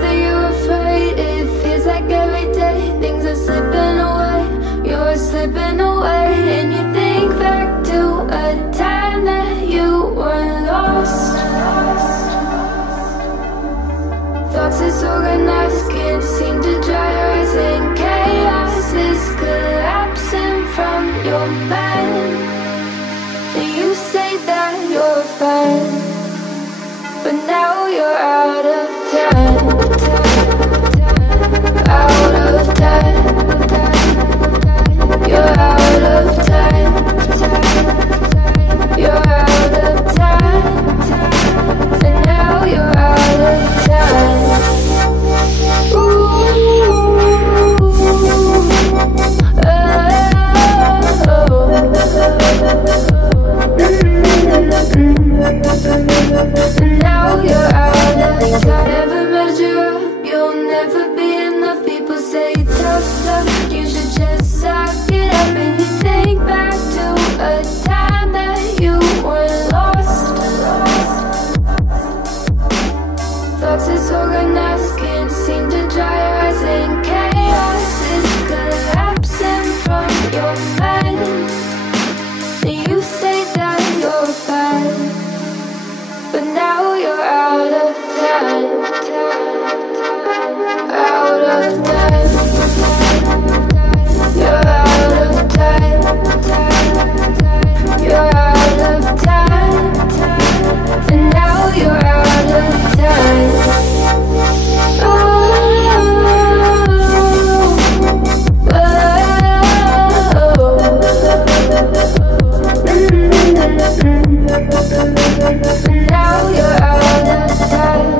that you're afraid. It feels like every day things are slipping away. You're slipping away, and you think back to a time that you were lost. Thoughts disorganized, can't seem to dry your eyes, and chaos is collapsing from your mind. And you say that you're fine, but now you're out of time. Out of time. You're out of time. You're out of time. And now you're out of time. Now you're out of time. Never measure up, you'll never be enough. People say tough stuff, you should just suck it up. And you think back to a time that you were lost. Thoughts disorganized, can't seem to dry your eyes, and chaos is collapsing from your mind. And you say that you're fine, but now you're out of time. Out of time. You're out of time. You're out of time. And now you're out of time. Now you're out of time.